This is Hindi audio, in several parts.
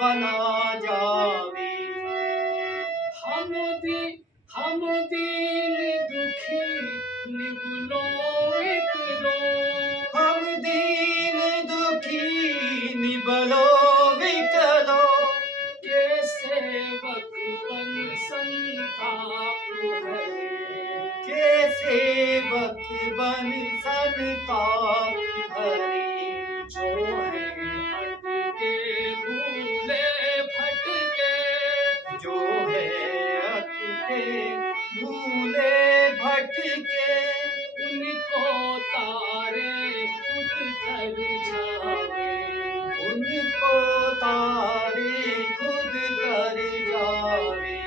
बना जावे। हम दीन दुखी निबलो विकलो, हम दीन दुखी निबलो विकलो, के सेवक बन संताप हरे, के सेवक बन संताप हरे। जो है अटके भूले भटके, जो है अटके भूले भटके, उनको तारे खुद कर जावे, उनको तारे खुद कर जावे।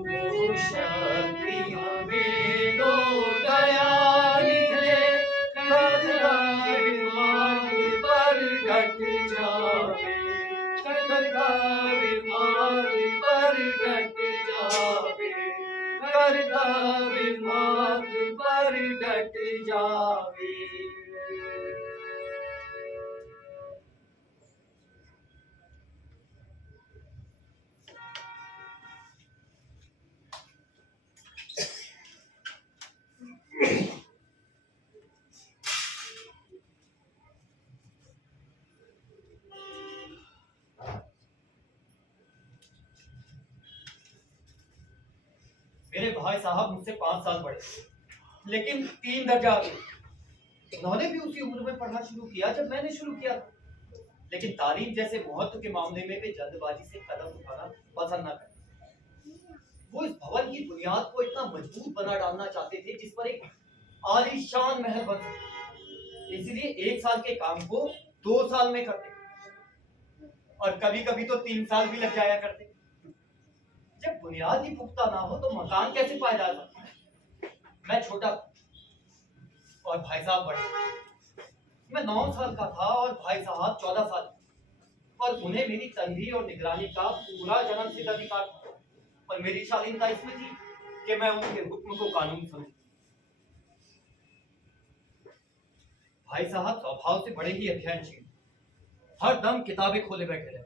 वो शक्ति हमें दो दयाल दे, कदर मार्ग पर डट जावे, कदर मार्ग पर डट जावे, कदर मार्ग पर डट जावे। मेरे भाई साहब मुझसे 5 साल बड़े, लेकिन 3 दर्जा आगे। उन्होंने भी उसी उम्र में पढ़ना शुरू किया जब मैंने शुरू किया, लेकिन तालीम जैसे महत्व के मामले में वे जल्दबाजी से कदम उठाना पसंद न करते। वो इस भवन की बुनियाद को इतना मजबूत बना डालना चाहते थे जिस पर एक आलीशान महल बन सके। इसलिए 1 साल के काम को 2 साल में करते, और कभी कभी तो 3 साल भी लग जाया करते। जब बुनियाद ही पुख्ता ना हो तो मकान कैसे पाया जा सकता है? मैं छोटा और भाई साहब बड़े। मैं 9 साल का था और भाई साहब 14 साल, और उन्हें मेरी तंगी और निगरानी का पूरा जन्मसिद्ध अधिकार था। और मेरी शालीनता इसमें थी कि मैं उनके हुक्म को कानून समझ। भाई साहब स्वभाव से बड़े ही अध्ययनशील, हर दम किताबें खोले बैठे रहे,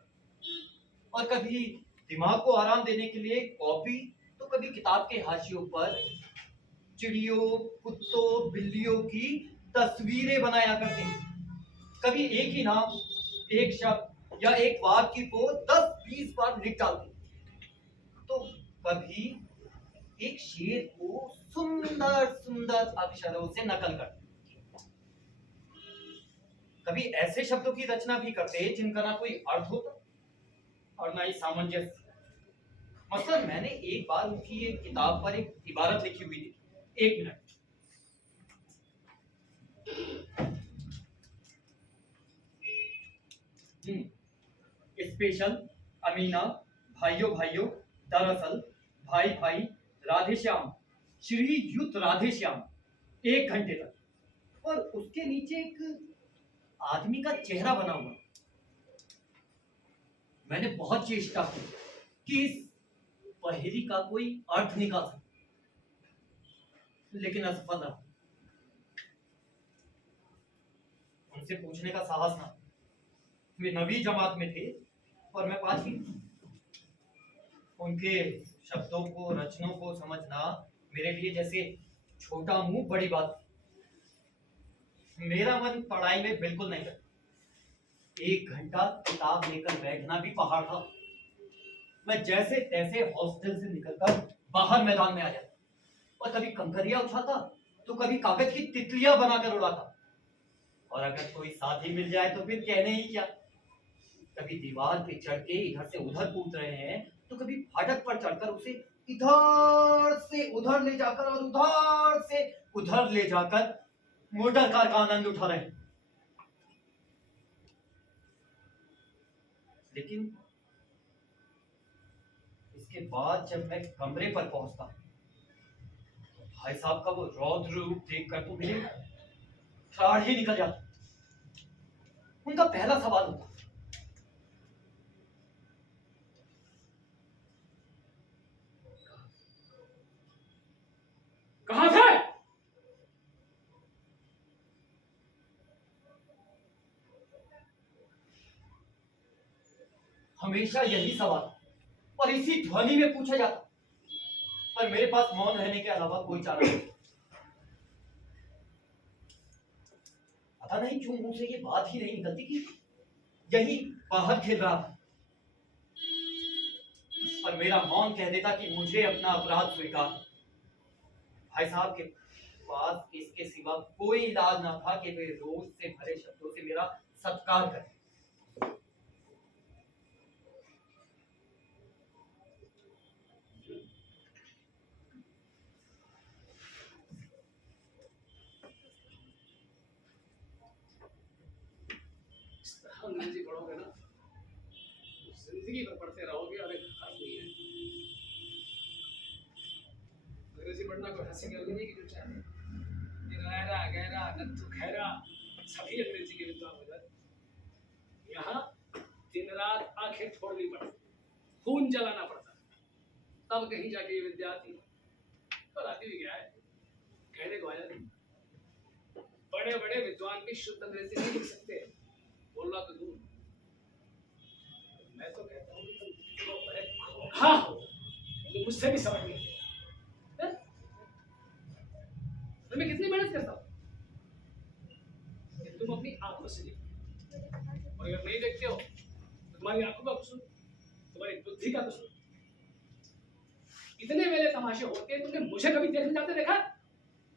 और कभी दिमाग को आराम देने के लिए कॉपी तो कभी किताब के हाशियों पर चिड़ियों, कुत्तों, बिल्लियों की तस्वीरें बनाया करते हैं। कभी एक ही नाम, एक शब्द या एक वाक्य को 10-20 बार लिख डालते। तो कभी एक शेर को सुंदर सुंदर अक्षरों से नकल करते। कभी ऐसे शब्दों की रचना भी करते जिनका ना कोई अर्थ होता और ना ही सामंजस्य। मसलन मैंने एक बार उनकी एक किताब पर एक इबारत लिखी हुई थी। एक मिनट। स्पेशल, अमीना, भाइयों भाइयों, दरअसल, भाई भाई, राधे श्याम, श्रीयुत राधे श्याम, 1 घंटे तक। और उसके नीचे एक आदमी का चेहरा बना हुआ। मैंने बहुत चेष्टा की कि इस पहेली का कोई अर्थ निकाल सकूं, लेकिन असफल रहा। उनसे पूछने का साहस ना। वे 9वीं जमात में थे और मैं 5वीं। उनके शब्दों को, रचनों को समझना मेरे लिए जैसे छोटा मुंह बड़ी बात थी। मेरा मन पढ़ाई में बिल्कुल नहीं था। 1 घंटा किताब लेकर बैठना भी पहाड़ था। मैं जैसे तैसे हॉस्टल से निकलकर बाहर मैदान में आ जाता और कभी कंकरियां उठाता तो कभी कागज की तितलियां बनाकर उड़ाता। और अगर कोई साथी मिल जाए तो फिर कहने ही क्या। कभी दीवार पे चढ़ के इधर से उधर कूद रहे हैं तो कभी फाटक पर चढ़कर उसे इधर से उधर ले जाकर और उधर से उधर ले जाकर मोटर कार का आनंद उठा रहे हैं। लेकिन इसके बाद जब मैं कमरे पर पहुंचता, भाई साहब का वो रौद्र रूप देखकर तो मेरे त्राण ही निकल जाता। उनका पहला सवाल होता, कहाँ थे? हमेशा यही सवाल और इसी ध्वनि में पूछा जाता। पर मेरे पास मौन रहने के अलावा कोई चारा नहीं। पता नहीं क्यों मुंह से ये बात ही नहीं निकलती कि यही बाहर खेल रहा था। पर मेरा मौन कह देता कि मुझे अपना अपराध स्वीकार। भाई साहब के पास इसके सिवा कोई इलाज ना था कि वे रोज से भरे शब्दों से मेरा सत्कार करें। अंग्रेजी पढ़ोगे ना, जिंदगी भर पढ़ते रहोगे और एक हर्फ नहीं है। अंग्रेजी पढ़ना कोई हंसी गलती नहीं कि कुछ गहरा गहरा नत्थु खैरा सभी अंग्रेजी के विद्वान हो जाते। यहाँ दिन रात आंखें फोड़नी पड़ती, खून जलाना पड़ता, तब कहीं जाके ये विद्या आती है। पर आती भी क्या है, कहने को आया नहीं। बड़े बड़े विद्वान भी शुद्ध अंग्रेजी नहीं लिख सकते, बोलना तो दूर। मैं तो कहता हूँ कि तुम बड़े खोखा हो, तुम मुझसे भी समझ नहीं। मैं कितनी मेहनत करता हूँ कि तुम अपनी आंखों से देखो, और अगर नहीं देखते हो तो तुम्हारी आंखों का कसूर, तुम्हारी बुद्धि का कसूर। इतने मेले तमाशे होते हैं, तुमने मुझे कभी देखने जाते देखा?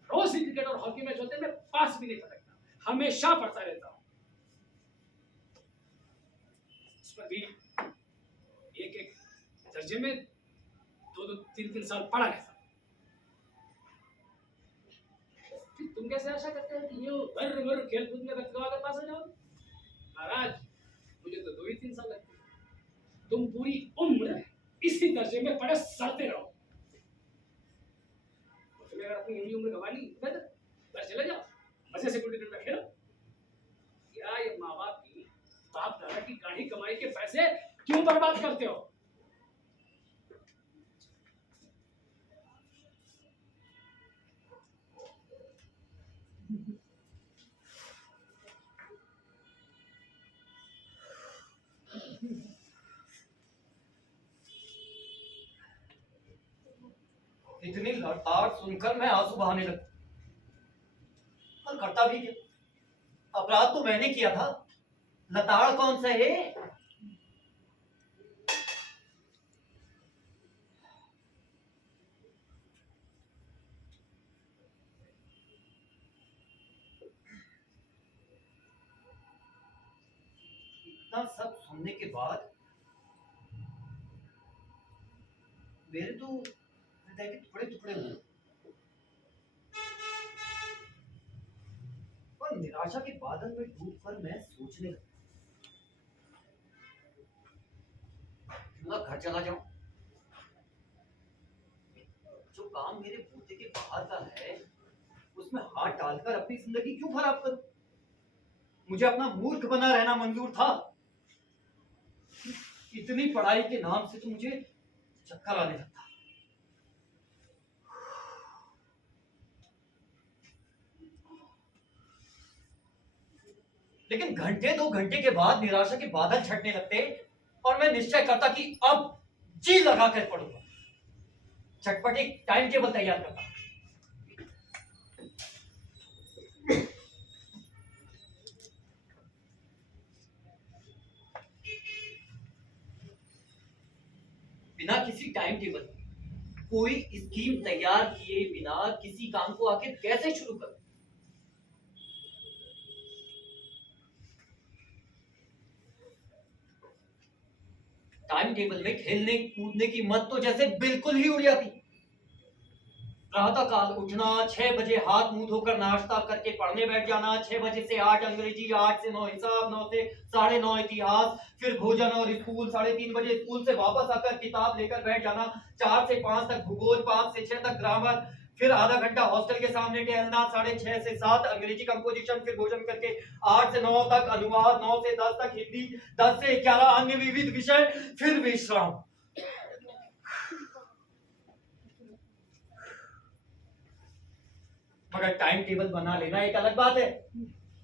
रोज ही क्रिकेट और हॉकी मैच होते हैं, मैं पास भी नहीं पटकता, हमेशा पढ़ता रहता हूँ। उसमें भी एक एक दर्जे में 2-2, 3-3 साल पढ़ा रहता। तुम कैसे आशा करते हैं कि यूं भर भर खेल कूद में रखवा कर पास हो जाओगे? महाराज, मुझे तो 2 ही 3 साल लगते हैं। तुम पूरी उम्र इसी दर्जे में पढ़े सड़ते रहो। तुम्हें अगर अपनी यही उम्र गंवा ली, घर चले जाओ, मजे से गुल्ली डंडा खेलो। क्या ये माँ बाप की, बाप दादा की गाढ़ी कमाई के पैसे क्यों बर्बाद करते हो? इतनी लड़ाट सुनकर मैं आंसू बहाने लगा। और करता भी क्या? अपराध तो मैंने किया था, लताड़ कौन सा है? इतना सब सुनने के बाद मेरे तो हृदय के टुकड़े टुकड़े हुए और निराशा के बादल में डूबकर मैं सोचने लगा, क्यों ना घर चला जाऊं। जो काम मेरे बूते के बाहर का है उसमें हाथ डालकर अपनी जिंदगी क्यों खराब करूं। मुझे अपना मूर्ख बना रहना मंजूर था। इतनी पढ़ाई के नाम से तो मुझे चक्कर आने लगता। लेकिन घंटे 2 घंटे के बाद निराशा के बादल छटने लगते और मैं निश्चय करता कि अब जी लगा कर पढ़ूंगा। झटपट एक टाइम टेबल तैयार करता। बिना किसी टाइम टेबल कोई स्कीम तैयार किए बिना किसी काम को आखिर कैसे शुरू करूं। टाइम टेबल में खेलने कूदने की मत तो जैसे बिल्कुल ही उड़ जाती। प्रातः काल उठना, 6 बजे हाथ मुंह धोकर नाश्ता करके पढ़ने बैठ जाना, 6 बजे से 8 अंग्रेजी, 8 से 9 हिसाब, 9 से 9:30 इतिहास, फिर भोजन और स्कूल, 3:30 बजे स्कूल से वापस आकर किताब लेकर बैठ जाना, 4 से 5 तक भूगोल, 5 से 6 तक ग्रामर, फिर आधा घंटा हॉस्टल के सामने टहलना, 6:30 से 7 अंग्रेजी कंपोजिशन, फिर भोजन करके 8 से 9 तक अनुवाद, 9 से 10 तक हिंदी, 10 से 11 अन्य विविध विषय, फिर विश्राम। मगर टाइम टेबल बना लेना एक अलग बात है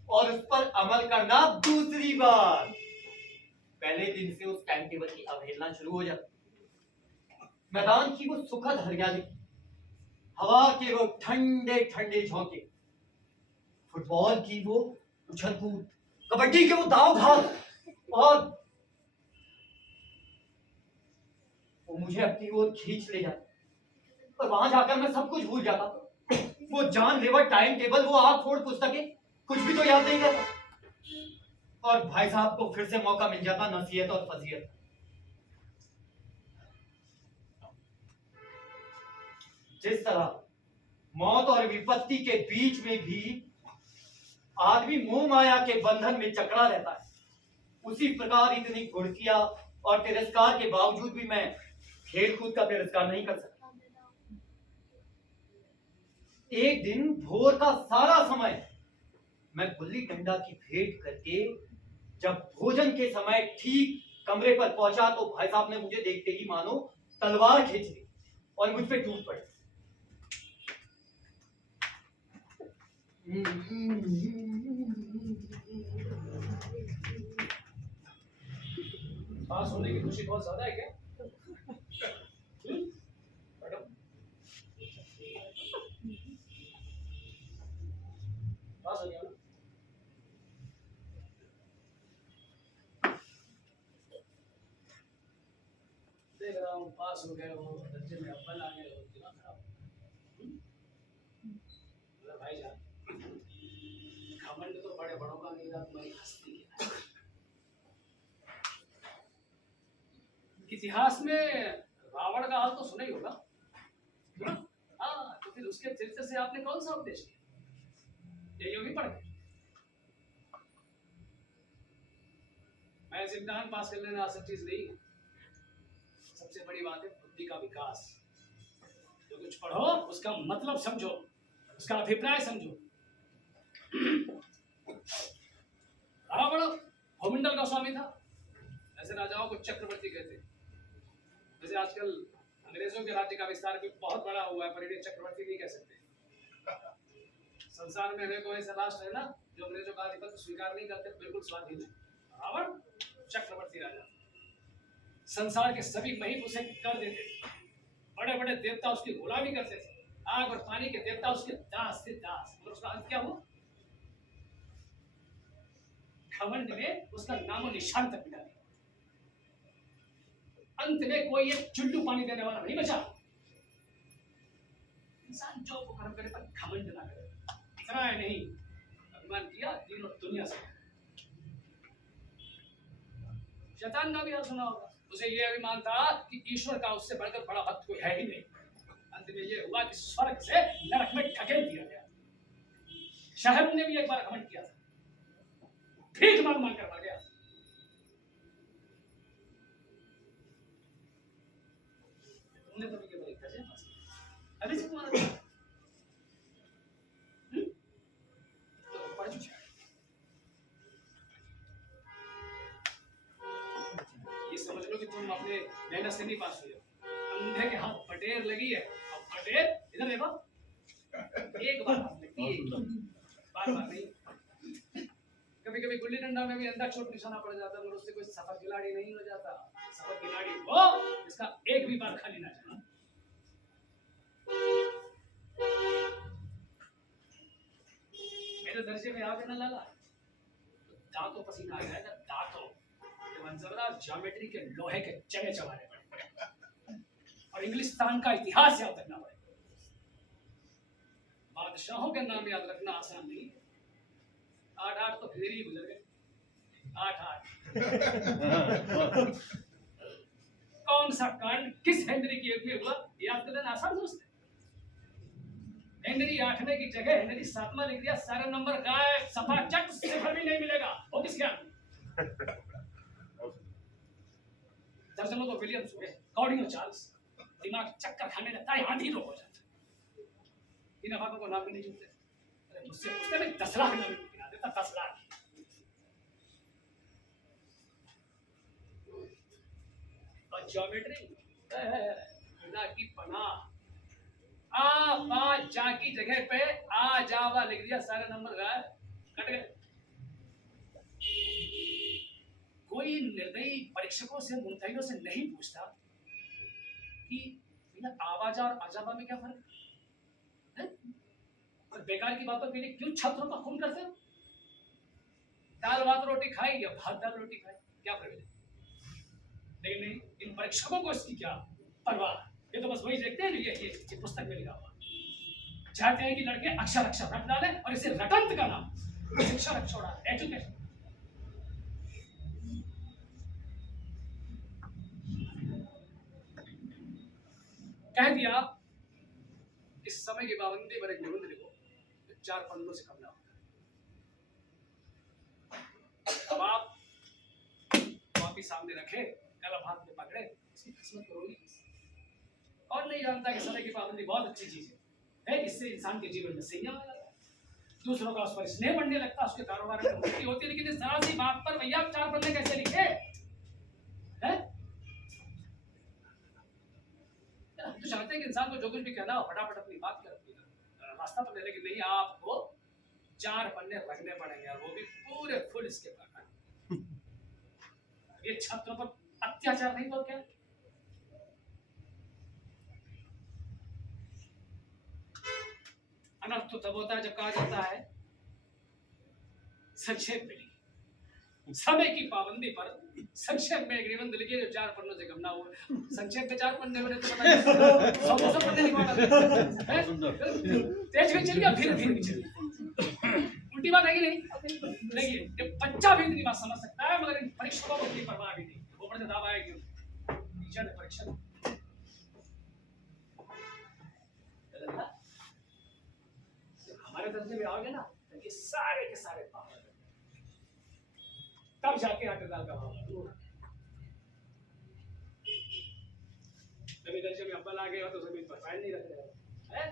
और उस पर अमल करना दूसरी बात। पहले दिन से उस टाइम टेबल की अवहेलना शुरू हो जाती। मैदान की वो सुखद हरियाली, हवा के वो ठंडे ठंडे झोंके, फुटबॉल की वो उछल कूद, कबड्डी के वो दाव घात और वो मुझे अपनी ओर खींच ले जाती। और वहां जाकर मैं सब कुछ भूल जाता। वो जानलेवा टाइम टेबल, वो आग फोड़ पुस्तकें, कुछ भी तो याद नहीं रहता। और भाई साहब को फिर से मौका मिल जाता नसीहत और फजीहत। जिस तरह मौत और विपत्ति के बीच में भी आदमी मोह माया के बंधन में जकड़ा रहता है, उसी प्रकार इतनी घुड़कियां और तिरस्कार के बावजूद भी मैं खेल कूद का तिरस्कार नहीं कर सकता। एक दिन भोर का सारा समय मैं गुल्ली डंडा की भेंट करके जब भोजन के समय ठीक कमरे पर पहुंचा तो भाई साहब ने मुझे देखते ही मानो तलवार खींच ली और मुझ पे टूट पड़े। पास होने की खुशी बहुत ज्यादा है क्या? मैडम पास हो गया ना? देख रहा हूँ पास हो गए हो, दर्जे में अव्वल आ गए हो, दिमाग खराब। भाईजान, घमंड तो बड़े बड़ों का नहीं था, तुम्हारी हस्ती है। इतिहास में रावण का हाल तो सुना ही होगा। हाँ, तो फिर उसके चरित्र से आपने कौन सा उपदेश किया? ये यूं ही पढ़ गए। मैं इम्तिहान पास कर लेना सब चीज नहीं है। सबसे बड़ी बात है बुद्धि का विकास। जो कुछ पढ़ो उसका मतलब समझो, उसका अभिप्राय समझो। रावण भूमंडल का स्वामी था। ऐसे राजाओं को चक्रवर्ती कहते। जैसे आजकल अंग्रेजों के राज्य का विस्तार भी बहुत बड़ा हुआ है, पर इन्हें चक्रवर्ती नहीं कह सकते। संसार में कोई ऐसा राष्ट्र है ना जो अंग्रेजों का आधिपत्य स्वीकार नहीं करते, बिल्कुल स्वाधीन है। रावण चक्रवर्ती राजा। संसार के सभी महिम उसे कर देते। बड़े बड़े देवता उसकी गुलामी करते थे। आग और पानी के देवता उसके दास थे, दास। और उसका अंत क्या हुआ? घमंड में उसका नामो निशान तक मिटा दिया। अंत में कोई एक चुल्लू पानी देने वाला नहीं बचा। इंसान जो को कर्म करे पर घमंड ना करे। इतना है नहीं, अभिमान किया दीन और दुनिया से। शैतान का भी हाल सुना होगा। उसे ये अभिमान था कि ईश्वर का उससे बढ़कर बड़ा भक्त कोई है ही नहीं। अंत में ये हुआ कि स्वर्ग से नरक में ढकेल दिया गया। शाहरुख ने भी एक बार घमंड किया था, भीख मांग मांग कर मर गया। तुमने तो भी बड़ी गजब बात की। अभी से तुम्हारा तो पढ़ चुका है। ये समझ लो कि तुम अपने मेहनत से नहीं पास हुए हो। अंधे के हाथ पटेर लगी है। अब पटेर इधर देखो, एक बार हाथ लगती है, बार बार नहीं। कभी कभी गुल्ली डंडा में भी अंधा चोट निशाना पड़ जाता है, मगर उससे कोई सफल खिलाड़ी नहीं हो जाता। सफल खिलाड़ी वो जिसका एक भी बार खाली ना जाए। मेरे दर्जे में आओगे ना लाला, तो दांतों पसीना आ जाएगा, दांतों। जरा ज्योमेट्री के लोहे के चने चबाने पड़े और इंग्लिस्तान का इतिहास याद रखना पड़ेगा। बादशाहों के नाम याद रखना आसान नहीं है। 8-8 तो फिर ही गुजर गए। 8-8 कौन सा कांड किस हेनरी की युग में हुआ याद करना आसान दोस्त है। हेनरी 8वें की जगह हेनरी 7वां लिख दिया, सारा नंबर गायब, सफा चट, सिफर भी नहीं मिलेगा। वो किसके हाथ? दर्जनों तो विलियम्स हुए, गॉर्डिनो चार्ल्स। दिमाग चक्कर खाने लगता है, आंधी रोक हो जाता है। इन अफाकों को नाम भी नहीं जुड़ते। अरे मुझसे पूछते मैं 10 लाख नाम भी गिना देता, 10 लाख। और ज्योमेट्री खुदा की पनाह। आ बा जा की जगह पे आ जावा लिख दिया, सारे नंबर गायब, कट गए। कोई निर्दयी परीक्षकों से मुंतहियों से नहीं पूछता कि आवाजा और अजाबा में क्या फर्क है? और बेकार की बातों के लिए क्यों छात्रों का खून करते हो? दाल भात रोटी खाई या भात दाल रोटी खाई, क्या फर्क है? लेकिन नहीं, इन परीक्षकों को इसकी क्या परवाह? ये तो बस वही देखते हैं ये पुस्तक में लिखा हुआ। चाहते हैं कि लड़के अक्षर अक्षर रट डालें और इसे रटंत का नाम शिक्षा रख छोड़ा, एजुकेशन। कह दिया इस समय की पाबंदी पर एक निबंध लिखो जो 4 पन्नों से कम ना हो। अब आप कॉपी सामने रखे, कलम हाथ में पकड़े, इसकी किस्मत करोगी। और नहीं जानता कि समय की पाबंदी बहुत अच्छी चीज है, इससे इंसान के जीवन में संयम आ जाता है, दूसरों का उस पर स्नेह बढ़ने लगता है, उसके कारोबार में उन्नति होती है। लेकिन इस जरा सी बात पर भैया 4 पन्ने कैसे लिखे हैं? हम तो चाहते हैं कि इंसान को जो कुछ भी कहना हो फटाफट अपनी बात कर रास्ता तो ले, लेकिन नहीं, आपको 4 पन्ने रखने पड़ेंगे और वो भी पूरे फुल इसके प्रकार। ये छात्रों पर अत्याचार नहीं तो क्या? अनर्थ तो तब होता है जब कहा जाता है संक्षेप में लिखिए। समय की पाबंदी पर संक्षेप में एक निबंध लिखिए जो 4 पन्नों से कम ना हो। संक्षेप में 4 पन्ने होने तो पता नहीं 100 पन्ने लिखवाना है। तेज भी चल गया, फिर भी चल गया। उल्टी बात है कि नहीं? देखिए, जब बच्चा भी इतनी बात समझ सकता है, मगर इन परीक्षकों को इतनी परवाह भी नहीं। ऊपर से दावा है कि टीचर ने परीक्षा हमारे दर्जे में आओगे ना, तो ये सारे के सारे पाप तब जाके आटे दाल का भाव। जब दर्जे में अव्वल आ गया तो जमीन पर पैर नहीं रख रहे हैं,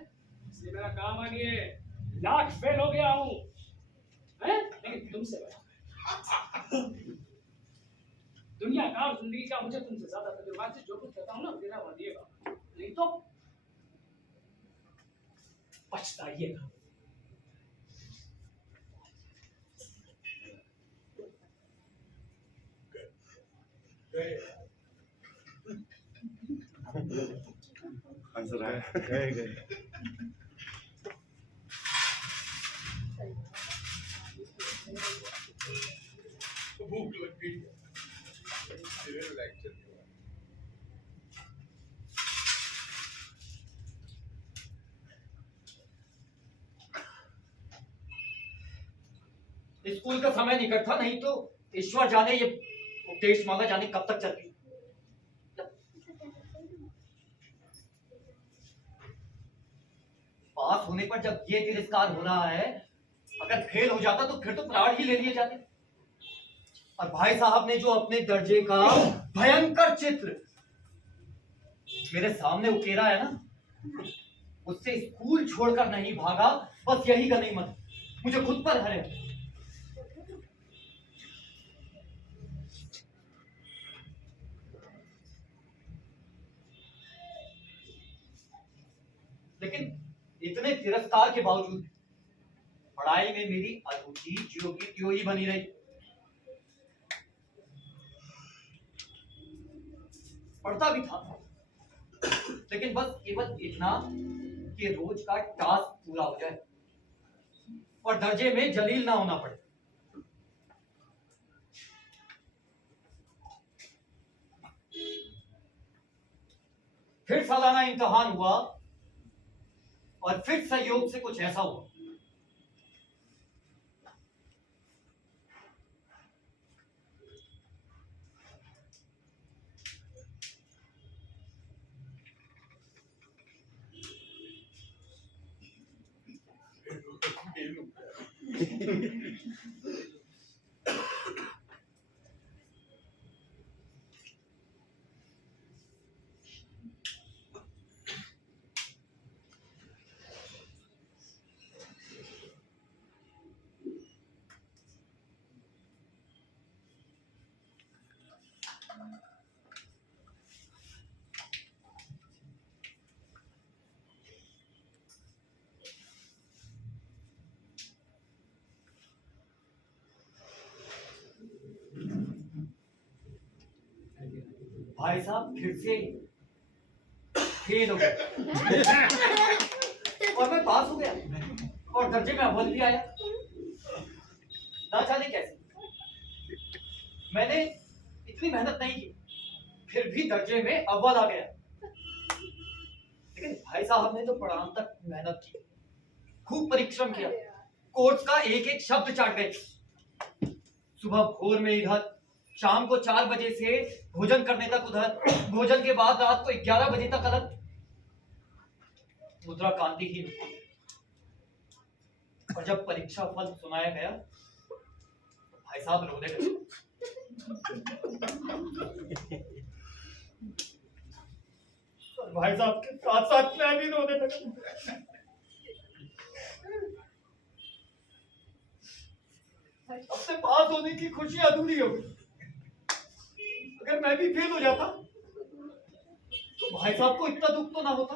इसलिए मेरा काम आ गया है। लाख फेल हो गया हूं, लेकिन तुमसे दुनिया का और जिंदगी का मुझे तुमसे ज्यादा तजुर्बा से जो कुछ कहता हूं ना मेरा मानिएगा, नहीं तो पछताइएगा। हंस रहा है, गए भूख लग गई। स्कूल का समय निकट था, नहीं तो ईश्वर जाने ये उपदेश मांगा, जाने कब तक चलती। पास होने पर जब ये तिरस्कार हो रहा है, अगर फेल हो जाता तो फिर तो प्राण ही ले लिए जाते। और भाई साहब ने जो अपने दर्जे का भयंकर चित्र मेरे सामने उकेरा है ना, उससे स्कूल छोड़कर नहीं भागा, बस यही गनीमत मुझे खुद पर है। लेकिन इतने तिरस्कार के बावजूद पढ़ाई में मेरी अरुचि ज्यों की त्यों ही बनी रही। पढ़ता भी था, लेकिन बस केवल इतना कि रोज का टास्क पूरा हो जाए और दर्जे में जलील ना होना पड़े। फिर सालाना इम्तिहान हुआ और फिर संयोग से कुछ ऐसा हुआ। भाई साहब फिर से फेल हो गए और मैं पास हो गया और दर्जे में अव्वल भी आया। ना जाने कैसे मैंने इतनी मेहनत नहीं की, फिर भी दर्जे में अव्वल आ गया। लेकिन भाई साहब ने तो पढ़ान तक मेहनत की, खूब परिश्रम किया, कोर्स का एक एक शब्द चाट गए। सुबह भोर में इधर, शाम को 4 बजे से भोजन करने तक उधर, भोजन के बाद रात को 11 बजे तक अलग। मुद्रा कांति ही नहीं। और जब परीक्षा फल सुनाया गया तो भाई साहब रोने लगे। और भाई साहब के साथ साथ मैं भी रोने लगा। अब से पास होने की खुशी अधूरी हो गई। अगर मैं भी फेल हो जाता तो भाई साहब को इतना दुख तो ना होता।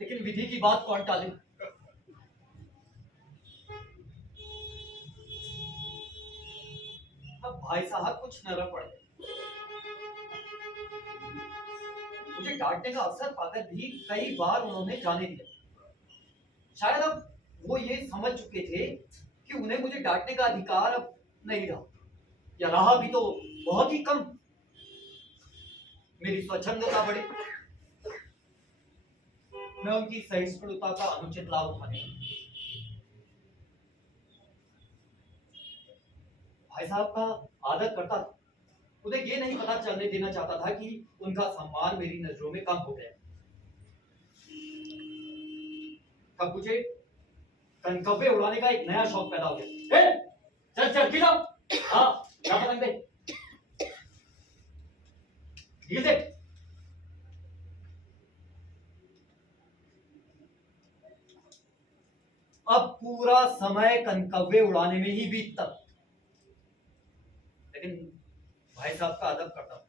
लेकिन विधि की बात कौन टाले। अब भाई साहब कुछ नरम पड़ गए। मुझे डांटने का अवसर पाकर भी कई बार उन्होंने जाने दिया। शायद अब वो ये समझ चुके थे कि उन्हें मुझे डांटने का अधिकार अब नहीं रहा, या रहा भी तो बहुत ही कम। मेरी स्वच्छंदता बढ़ी, मैं उनकी सहिष्णुता का अनुचित लाभ उठाने लगा। भाई साहब का आदर करता था, उन्हें ये नहीं पता चलने देना चाहता था कि उनका सम्मान मेरी नजरों में कम हो गया। तब मुझे कनकव्वे उड़ाने का एक नया शौक पैदा हो गया। चल चल खिला, हाँ क्या पतंग दे, ढील दे। अब पूरा समय कनकव्वे उड़ाने में ही बीतता, लेकिन भाई साहब का अदब करता,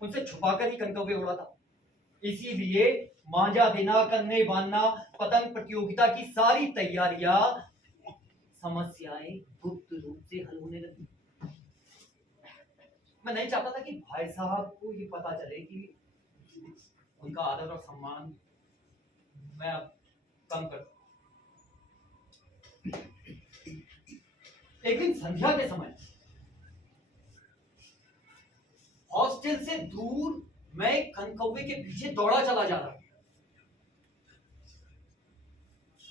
उनसे छुपाकर ही कनकव्वे उड़ाता। इसीलिए मांझा देना, कन्ने बांधना, पतंग प्रतियोगिता की सारी तैयारियां, समस्याएं गुप्त रूप से हल होने लगी। मैं नहीं चाहता था कि भाई साहब को ये पता चले कि उनका आदर और सम्मान मैं अब कम कर। एक दिन संध्या के समय हॉस्टल से दूर मैं कनकव्वे के पीछे दौड़ा चला जा रहा।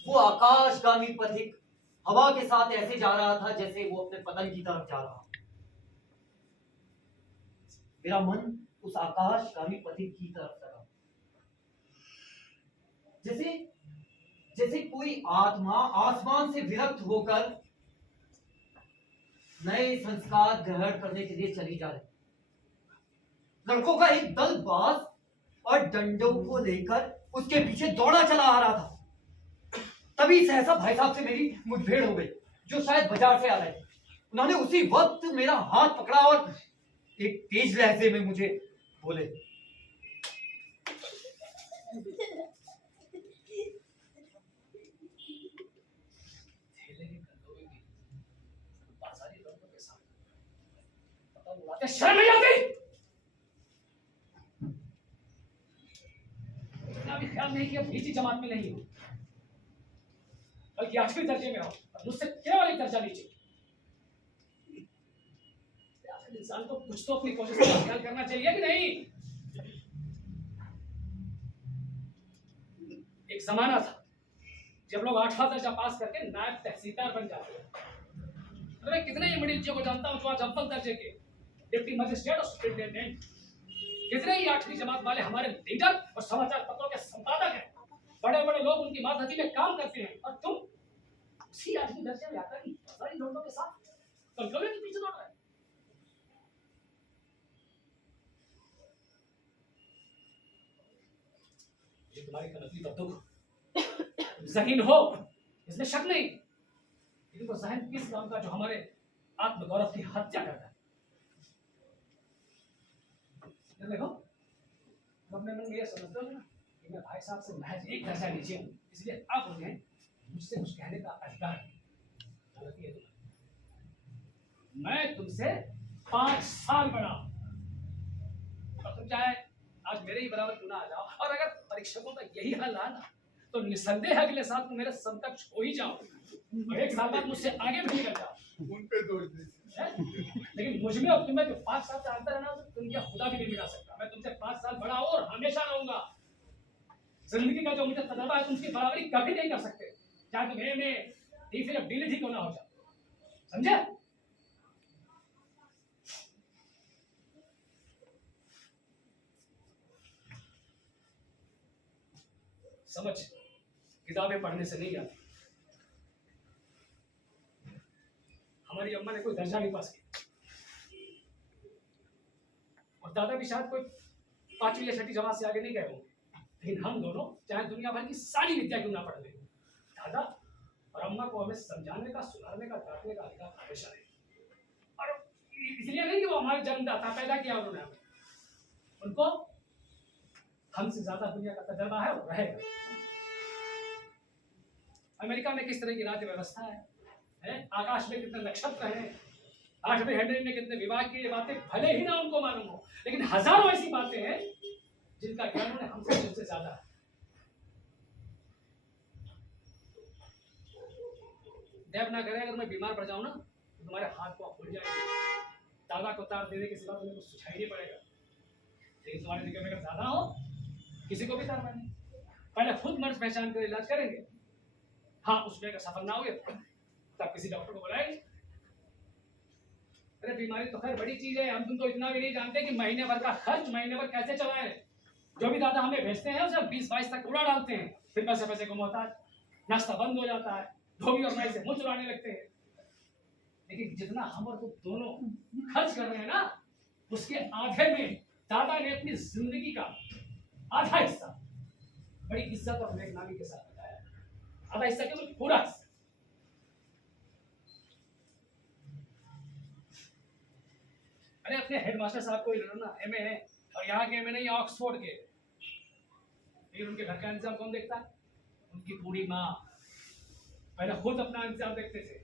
वो आकाशगामी पथिक हवा के साथ ऐसे जा रहा था जैसे वो अपने पतन की तरफ जा रहा। मेरा मन उस आकाशगामी पथिक की तरफ लगा, जैसे जैसे कोई आत्मा आसमान से विरक्त होकर नए संस्कार ग्रहण करने के लिए चली जा रही। लड़कों का एक दल बाज और डंडों को लेकर उसके पीछे दौड़ा चला आ रहा था। तभी सहसा भाई साहब से मेरी मुठभेड़ हो गई, जो शायद बाजार से आ रहे थे। उन्होंने उसी वक्त मेरा हाथ पकड़ा और एक तेज लहजे में मुझे बोले, थैले के कंधों में भी बाजारी लोगों के साथ पतंग उड़ाते शर्म नहीं आती? इतना भी ख्याल नहीं कि अब नीची जमात में नहीं हो, बल्कि 8वीं दर्जे में हो और मुझसे केवल एक दर्जा नीचे। आखिर इंसान को कुछ तो अपनी कोशिश का ख्याल करना चाहिए कि नहीं? एक जमाना था जब लोग 8वां दर्जा पास करके नायब तहसीलदार बन जाते हैं। मैं कितने ही मरीजों को जानता हूँ जो आज अव्वल दर्जे के डिप्टी मजिस्ट्रेट और सुपरिटेंडेंट, कितने ही 8वीं जमात वाले हमारे लीडर और समाचार पत्रों के संपादक हैं। बड़े बड़े लोग उनकी मातहती में काम करते हैं और तुम उसी 8वीं दर्जे में आकर ही सारी लोगों के साथ कंट्रोल के पीछे दौड़ रहे हैं। ये तुम्हारी गलती का दुख ज़हीन हो, इसमें शक नहीं, लेकिन वो ज़हन किस काम का जो हमारे आत्मगौरव की हत्या करता है। देखो, मैं अपने मन में ये समझता हूँ ना कि मैं भाई साहब से महज एक दर्जा नीचे हूँ, इसलिए आप उन्हें मुझसे कुछ कहने का अधिकार नहीं। गलती है तुम्हारी। मैं तुमसे 5 साल बड़ा हूँ और तुम चाहे आज मेरे ही बराबर क्यों ना आ जाओ, और अगर परीक्षकों का यही हाल रहा ना तो निसंदेह अगले साल तुम मेरे समकक्ष हो ही जाओ और 1 साल बाद मुझसे आगे भी निकल जाओ। उन पे दोष दीजिए। लेकिन मुझ में और तुम्हें जो 5 साल का अंतर है ना, तो तुम क्या खुदा भी नहीं मिला सकता। मैं तुमसे 5 साल बड़ा हूं और हमेशा रहूंगा। जिंदगी का जो मुझे तजुर्बा है तुमसे बराबरी कभी नहीं कर सकते, चाहे तुम ए में डी फिर डी क्यों ना हो जाओ, समझे? समझ किताबें पढ़ने से नहीं आती। हमारी अम्मा ने कोई दर्जा नहीं पास किया और दादा भी शायद कोई 5वीं या 6वीं जमात से आगे नहीं गए होंगे, लेकिन हम दोनों चाहे दुनिया भर की सारी विद्या क्यों ना पढ़ लें, दादा और अम्मा को हमें समझाने का, सुधारने का, डांटने का अधिकार हमेशा रहे। और इसलिए नहीं कि वो हमारे जन्मदाता, पैदा किया उन्होंने हमें, उनको हमसे ज्यादा दुनिया का तजुर्बा है और रहेगा। अमेरिका में किस तरह की राज्य व्यवस्था है, आकाश में कितने नक्षत्र हैं, 8वें हेनरी में कितने विवाह की बातें भले ही ना उनको मालूम हो, लेकिन हजारों ऐसी बातें हैं जिनका ज्ञान उन्हें हमसे ज्यादा है। देव ना करे अगर मैं बीमार पड़ जाऊं ना तो तुम्हारे हाथ को खुल जाएंगे। दादा को तार देने के सिवा तुम्हें कुछ सुझाई नहीं पड़ेगा, लेकिन तुम्हारे जिक्र में अगर ज्यादा हो किसी को भी तार मारनी, पहले खुद मर्ज पहचान कर इलाज करेंगे। हाँ, उसमें अगर सफल ना हुए तब किसी डॉक्टर को बुलाएंगे। अरे बीमारी तो खैर बड़ी चीज है, हम तुम तो इतना भी नहीं जानते कि महीने भर का खर्च महीने भर कैसे चलाएं। जो भी दादा हमें भेजते हैं उसे 20-22 तक उड़ा डालते हैं, फिर पैसे को मोहताज, नाश्ता बंद हो जाता है, धोबी और मैं से मुंह चुराने लगते हैं। लेकिन जितना हम और तुम दोनों खर्च कर रहे हैं ना, उसके आधे में दादा ने अपनी जिंदगी का आधा हिस्सा बड़ी इज्जत और नेकनामी के साथ बताया। आधा हिस्सा क्यों, पूरा हिस्सा। अरे अपने हेडमास्टर साहब को ही लो ना, एमए है और यहाँ के एमए नहीं, ऑक्सफोर्ड के। फिर उनके घर का इंतजाम कौन देखता है? उनकी बूढ़ी माँ। पहले खुद अपना इंतजाम देखते थे,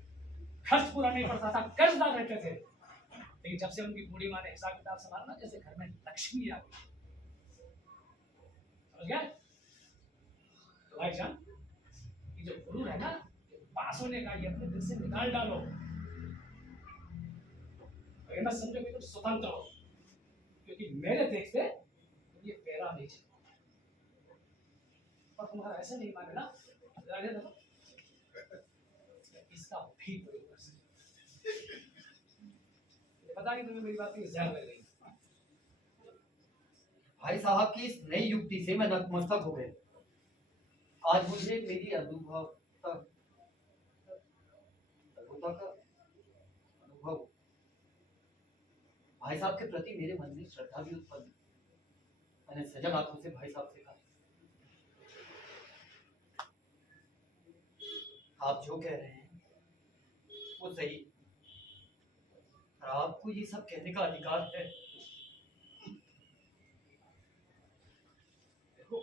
खर्च पूरा नहीं पड़ता था, कर्जदार रहते थे, लेकिन जब से उनकी बूढ़ी माँ ने हिसाब किताब संभाला ना, जैसे घर में लक्ष्मी आ गई। समझ गया? तो भाईजान, ये जो गुरूर है ना, पास होने का, ये अपने दिल से निकाल डालो। ये मत समझो कि तुम स्वतंत्र हो, क्योंकि मेरे देखते ये पैरा नहीं चलता। और तुम्हारा ऐसे नहीं माने ना, रहने दो। इस इसका भी प्रयोग कर सकते हो। पता नहीं तुम्हें मेरी बात की जहर लग गई। भाई साहब की इस नई युक्ति से मैं नतमस्तक हो गया। आज मुझे मेरी अनुभवता का अनुभव, भाई साहब के प्रति मेरे मन में श्रद्धा भी उत्पन्न हुई। मैंने सजग आंखों से भाई साहब से कहा, आप जो कह रहे हैं वो सही, और आपको ये सब कहने का अधिकार है। देखो,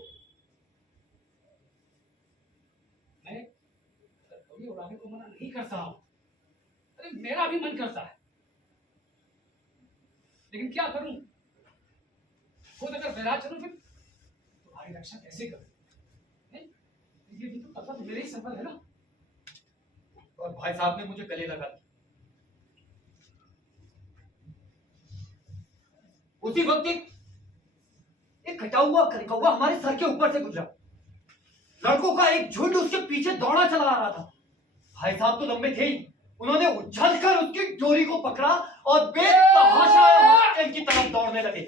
मैं कभी उड़ाने को मना नहीं करता हूँ। अरे मेरा भी मन करता है, लेकिन क्या करूं? खुद अगर बैराज चलूं फिर तुम्हारी रक्षा कैसे करूं? नहीं, ये भी तो तब मेरे ही सफर है ना। और भाई साहब ने मुझे गले लगा दिया। उसी वक्त एक कटा हुआ कौवा हमारे सर के ऊपर से गुजरा। लड़कों का एक झुंड उसके पीछे दौड़ा चला आ रहा था। भाई साहब तो लंबे थे ही, उन्होंने उछलकर उसकी डोरी को पकड़ा और बेतहाशा हॉस्टल की तरफ दौड़ने लगे।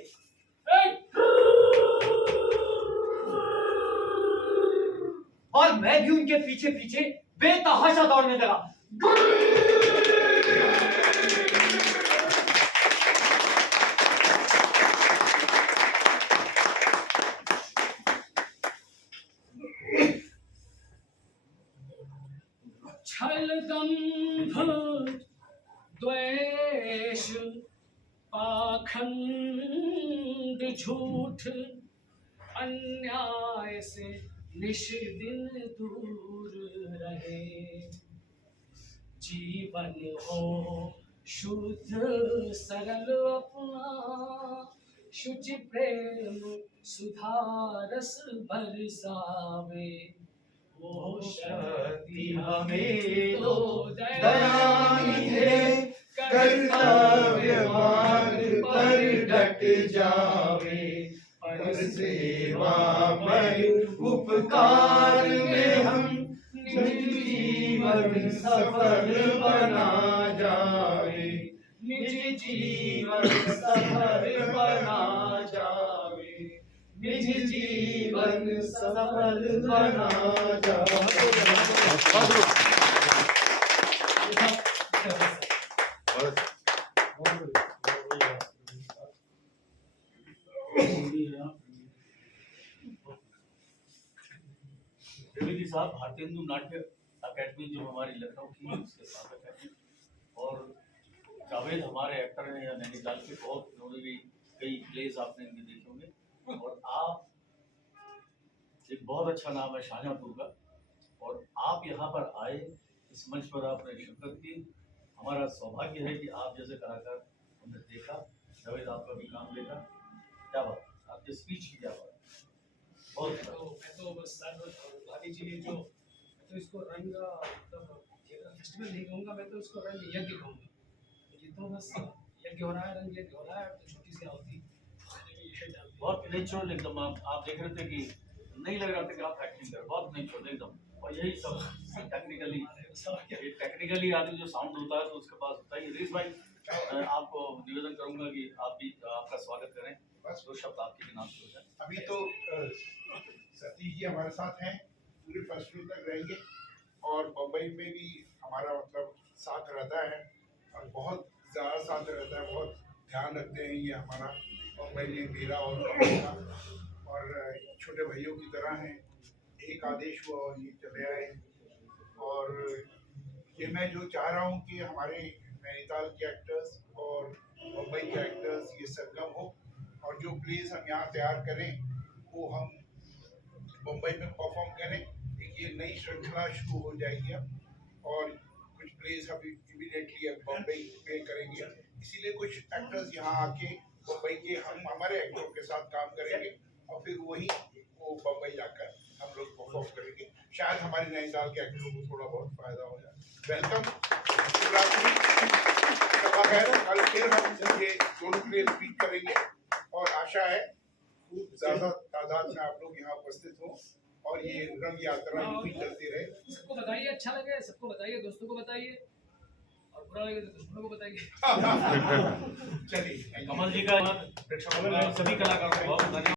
और मैं भी उनके पीछे पीछे बेतहाशा दौड़ने लगा। छल दंभ द्वेष पाखंड झूठ अन्याय से निष्दिन दूर रहे। जीवन हो शुद्ध सरल अपना, शुचि प्रेम सुधारस बरसावे। वो शक्ति हमें तो दयानी है, कर्तव्य मार्ग पर डट जावे। पर सेवा पर उपकार में हम निज जीवन सफल बना जावे। निज जीवन सफल बना जावे। निज जीवन सफल बना त्रिवेदी साहब भारतीय हिंदू नाट्य अकेडमी जो हमारी लखनऊ की है उसके साथ अकेडमी, और जावेद हमारे एक्टर हैं या नैनीताल के, बहुत उन्होंने भी कई प्लेज आपने इनके देखे होंगे। और आप, एक बहुत अच्छा नाम है शाहजहाँपुर का, और आप यहाँ पर आए, इस मंच पर आपने शिरकत की। हमारा सौभाग्य है कि आप जैसे कलाकार हमने देखा, जावेद आपका भी काम देखा। क्या बात, आपके स्पीच की क्या बात, बहुत मैं तो बस सर भाभी जी ने जो, मैं तो इसको रंग मतलब थिएटर फेस्टिवल नहीं कहूँगा, मैं तो इसको रंग यज्ञ कहूँगा। ये तो बस यज्ञ हो रहा है, रंग यज्ञ हो रहा है। तो छोटी सी आहुति बहुत नेचुरल एकदम। आप देख रहे थे कि नहीं लग रहा था कि आप एक्टिंग कर, बहुत नेचुरल एकदम। और यही सब टेक्निकली आदमी जो साउंड होता है तो उसके पास होता है। रेस भाई, आपको निवेदन करूंगा कि आप भी आपका स्वागत करें, बस दो शब्द आपके भी नाम से हो जाए। अभी तो सतीश जी हमारे साथ हैं, पूरे फर्स्ट तक रहेंगे, और बम्बई में भी हमारा मतलब साथ रहता है, और बहुत ज़्यादा साथ रहता है, बहुत ध्यान रखते हैं ये हमारा बम्बई में मेरा और कमल का, और छोटे भाइयों की तरह हैं। एक आदेश हुआ और ये चले आए। और ये मैं जो चाह रहा हूँ कि हमारे नैनीताल के एक्टर्स और मुंबई के एक्टर्स ये सरगम हो, और जो प्लेस हम यहाँ तैयार करें वो हम मुंबई में परफॉर्म करें। एक ये नई श्रृंखला शुरू हो जाएगी अब, और कुछ प्लेस हम इमीडिएटली अब मुंबई में करेंगे। इसीलिए कुछ एक्टर्स यहाँ आके मुंबई के हम हमारे एक्टरों के साथ काम करेंगे, और फिर वही वो मुंबई जाकर हम लोग परफॉर्म करेंगे। शायद हमारे नैनीताल के एक्टरों को थोड़ा बहुत फायदा हो जाए। वेलकम, शिवरात्रि, कल फिर हम ये दोनों प्ले रिपीट करेंगे, और आशा है खूब ज्यादा तादाद में आप लोग यहाँ उपस्थित हों, और ये रंग यात्रा भी चलती रहे। सबको बताइए अच्छा लगे सबको बताइए, दोस्तों को बताइए, और बुरा लगे तो दुश्मनों को बताइए। चलिए कमल जी का प्रेक्षकों का सभी कलाकारों को बहुत धन्यवाद।